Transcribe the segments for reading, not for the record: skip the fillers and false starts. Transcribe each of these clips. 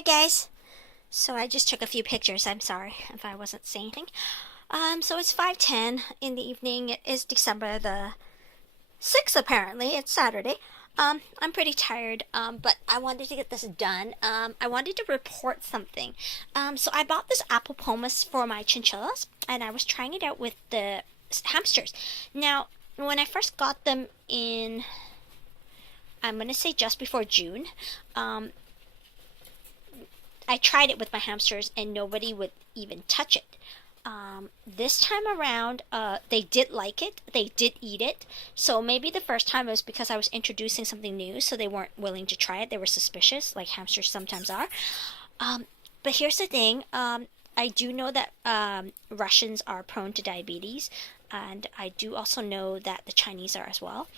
Hi guys. So I just took a few pictures. I'm sorry if I wasn't saying anything. So it's 5:10 in the evening. It is December the 6th apparently. It's Saturday. I'm pretty tired, but I wanted to get this done. I wanted to report something. So I bought this apple pomace for my chinchillas, and I was trying it out with the hamsters. Now, when I first got them in, I'm gonna say just before June, um, I tried it with my hamsters and nobody would even touch it. This time around, they did like it. They did eat it. So maybe the first time it was because I was introducing something new, so they weren't willing to try it. They were suspicious, like hamsters sometimes are. Um, but here's the thing. I do know that Russians are prone to diabetes, and I do also know that the Chinese are as well.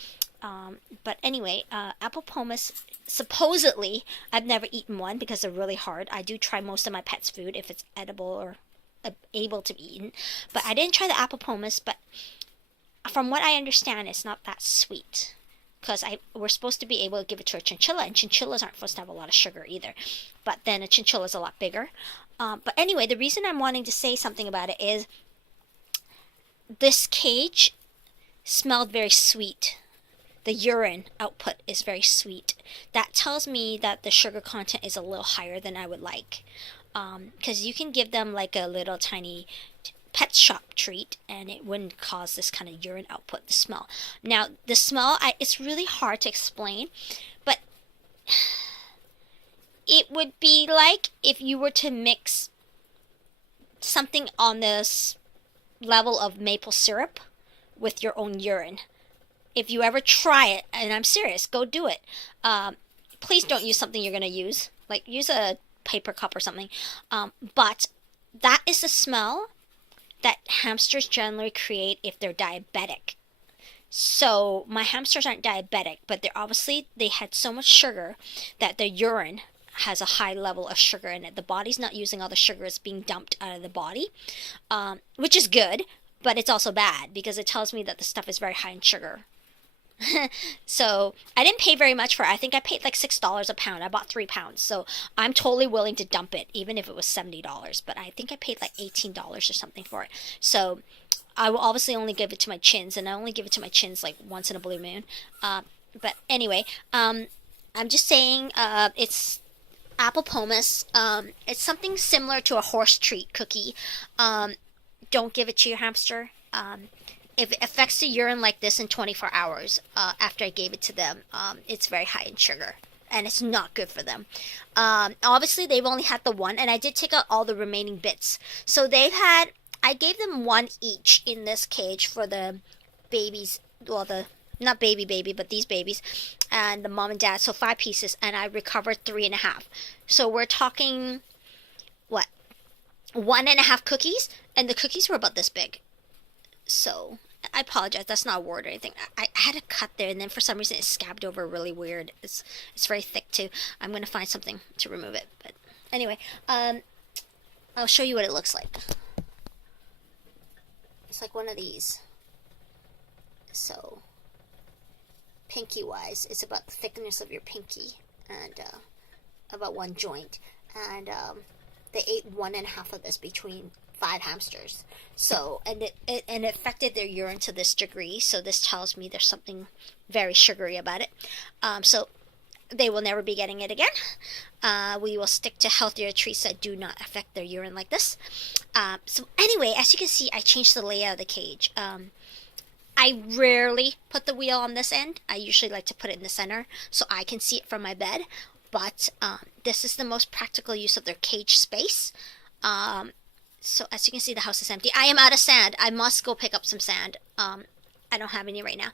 But anyway, apple pomace, supposedly, I've never eaten one because they're really hard. I do try most of my pet's food if it's edible or able to be eaten. But I didn't try the apple pomace, but from what I understand, it's not that sweet. Because we're supposed to be able to give it to a chinchilla, and chinchillas aren't supposed to have a lot of sugar either. But then a chinchilla is a lot bigger. But anyway, the reason I'm wanting to say something about it is this cage smelled very sweet. The urine output is very sweet. That tells me that the sugar content is a little higher than I would like. Because you can give them like a little tiny pet shop treat and it wouldn't cause this kind of urine output, the smell. Now, the smell, it's really hard to explain, but it would be like if you were to mix something on this level of maple syrup with your own urine. If you ever try it, and I'm serious, go do it. Please don't use something you're going to use. Like, use a paper cup or something. But that is the smell that hamsters generally create if they're diabetic. So, my hamsters aren't diabetic, but they had so much sugar that their urine has a high level of sugar in it. The body's not using all the sugar, it's being dumped out of the body, which is good, but it's also bad because it tells me that the stuff is very high in sugar. So I didn't pay very much for it. I think I paid like $6 a pound. I bought 3 pounds, so I'm totally willing to dump it, even if it was $70. But I think I paid like $18 or something for it. So I will obviously only give it to my chins, and I only give it to my chins like once in a blue moon. But anyway, I'm just saying, it's apple pomace. It's something similar to a horse treat cookie. Don't give it to your hamster. If it affects the urine like this in 24 hours after I gave it to them, it's very high in sugar. And it's not good for them. Obviously, they've only had the one, and I did take out all the remaining bits. So I gave them one each in this cage for the babies, well, not baby, but these babies, and the mom and dad, so 5 pieces, and I recovered 3.5. So we're talking, what, 1.5 cookies? And the cookies were about this big. So I apologize. That's not a word or anything. I had a cut there, and then for some reason it scabbed over really weird. It's very thick too. I'm gonna find something to remove it. But anyway, I'll show you what it looks like. It's like one of these. So pinky wise, it's about the thickness of your pinky, and about one joint. And they ate 1.5 of this between 5 hamsters. So, and it affected their urine to this degree. So this tells me there's something very sugary about it. So they will never be getting it again. We will stick to healthier treats that do not affect their urine like this. So anyway, as you can see, I changed the layout of the cage. I rarely put the wheel on this end. I usually like to put it in the center so I can see it from my bed. But this is the most practical use of their cage space. So as you can see, the house is empty. I am out of sand. I must go pick up some sand. I don't have any right now.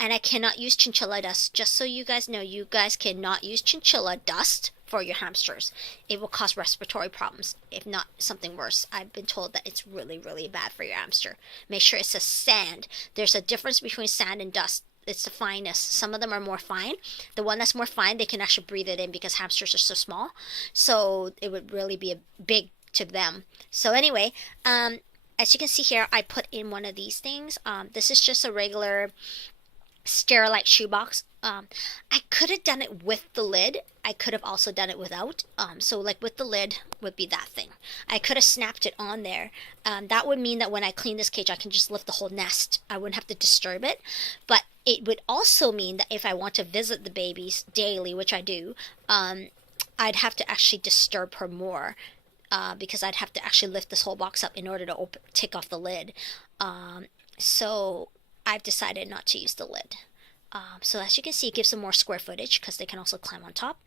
And I cannot use chinchilla dust. Just so you guys know, you guys cannot use chinchilla dust for your hamsters. It will cause respiratory problems, if not something worse. I've been told that it's really, really bad for your hamster. Make sure it's a sand. There's a difference between sand and dust. It's the fineness. Some of them are more fine. The one that's more fine, they can actually breathe it in because hamsters are so small. So it would really be a big to them. So anyway, as you can see here, I put in one of these things. This is just a regular Sterilite shoebox. I could have done it with the lid. I could have also done it without. So like with the lid would be that thing. I could have snapped it on there. That would mean that when I clean this cage, I can just lift the whole nest. I wouldn't have to disturb it. But it would also mean that if I want to visit the babies daily, which I do, I'd have to actually disturb her more. Because I'd have to actually lift this whole box up in order to take off the lid. So I've decided not to use the lid. So as you can see, it gives them more square footage because they can also climb on top.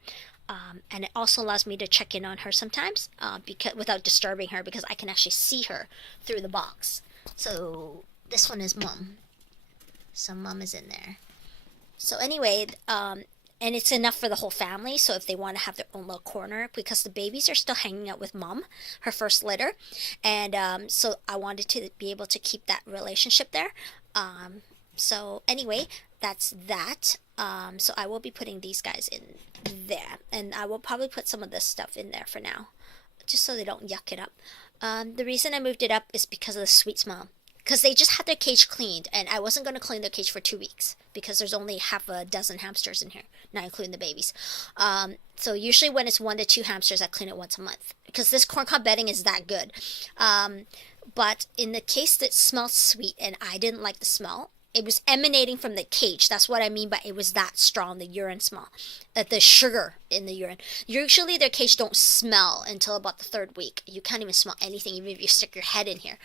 And it also allows me to check in on her sometimes because without disturbing her, because I can actually see her through the box. So this one is Mom. So Mom is in there. So anyway, and it's enough for the whole family. So if they want to have their own little corner, because the babies are still hanging out with Mom, her first litter, and so I wanted to be able to keep that relationship there. So anyway, that's that. So I will be putting these guys in there, and I will probably put some of this stuff in there for now, just so they don't yuck it up. The reason I moved it up is because of the sweet smell. Because they just had their cage cleaned, and I wasn't going to clean their cage for 2 weeks because there's only half a dozen hamsters in here, not including the babies. So usually when it's 1 to 2 hamsters, I clean it once a month because this corncob bedding is that good. But in the case that smells sweet and I didn't like the smell, it was emanating from the cage. That's what I mean by it was that strong, the urine smell. The sugar in the urine. Usually their cage don't smell until about the 3rd week. You can't even smell anything, even if you stick your head in here.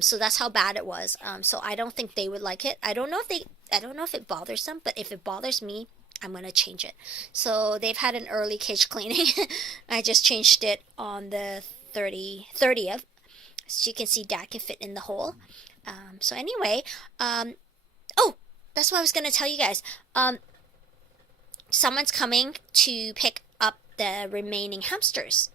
So that's how bad it was. So I don't think they would like it. I don't know if it bothers them, but if it bothers me, I'm going to change it. So they've had an early cage cleaning. I just changed it on the 30th. So you can see Dad can fit in the hole. So anyway, oh, that's what I was going to tell you guys. Someone's coming to pick up the remaining hamsters.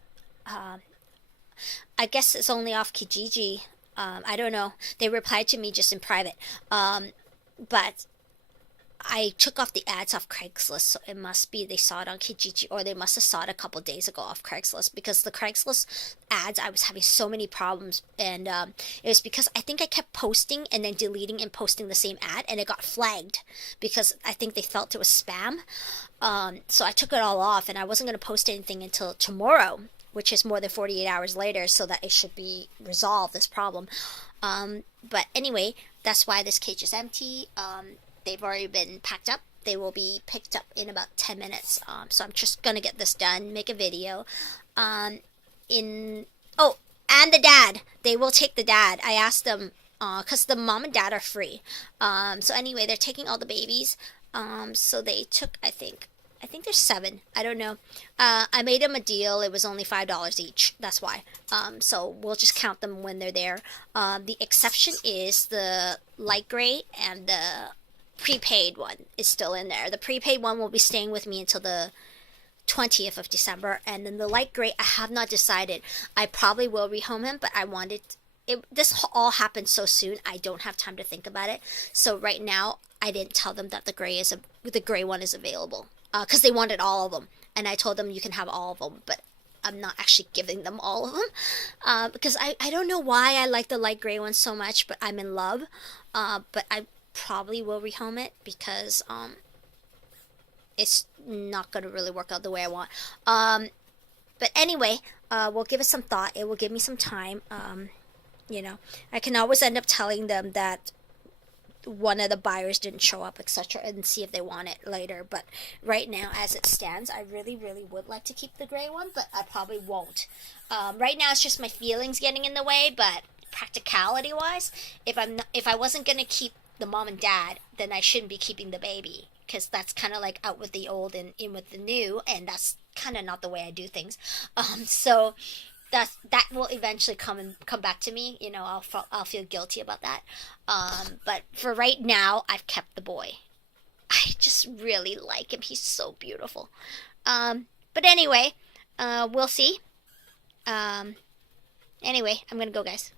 I guess it's only off Kijiji. I don't know. They replied to me just in private. But I took off the ads off Craigslist, so it must be they saw it on Kijiji, or they must have saw it a couple days ago off Craigslist, because the Craigslist ads, I was having so many problems, and it was because I think I kept posting and then deleting and posting the same ad, and it got flagged because I think they felt it was spam. So I took it all off, and I wasn't going to post anything until tomorrow, which is more than 48 hours later, so that it should be resolved, this problem. But anyway, that's why this cage is empty. They've already been packed up. They will be picked up in about 10 minutes. So I'm just going to get this done, make a video. Oh, and the dad. They will take the dad. I asked them, because the mom and dad are free. So anyway, they're taking all the babies. So they took, I think there's 7. I don't know. I made them a deal. It was only $5 each. That's why. So we'll just count them when they're there. The exception is the light gray, and the prepaid one is still in there. The prepaid one will be staying with me until the 20th of December, and then the light gray, I have not decided. I probably will rehome him, but I wanted it. This all happened so soon. I don't have time to think about it. So right now, I didn't tell them that the gray one is available, because they wanted all of them, and I told them you can have all of them, but I'm not actually giving them all of them, because I don't know why I like the light gray one so much, but I'm in love. But I probably will rehome it because it's not going to really work out the way I want. But anyway, we'll give it some thought. It will give me some time. I can always end up telling them that one of the buyers didn't show up, etc., and see if they want it later. But right now, as it stands, I really, really would like to keep the gray one, but I probably won't. Right now, it's just my feelings getting in the way, but practicality-wise, if I wasn't going to keep the mom and dad, then I shouldn't be keeping the baby, because that's kind of like out with the old and in with the new, and that's kind of not the way I do things. So that will eventually come back to me. I'll feel guilty about that. But for right now, I've kept the boy. I just really like him. He's so beautiful. But anyway, we'll see. Anyway, I'm gonna go, guys.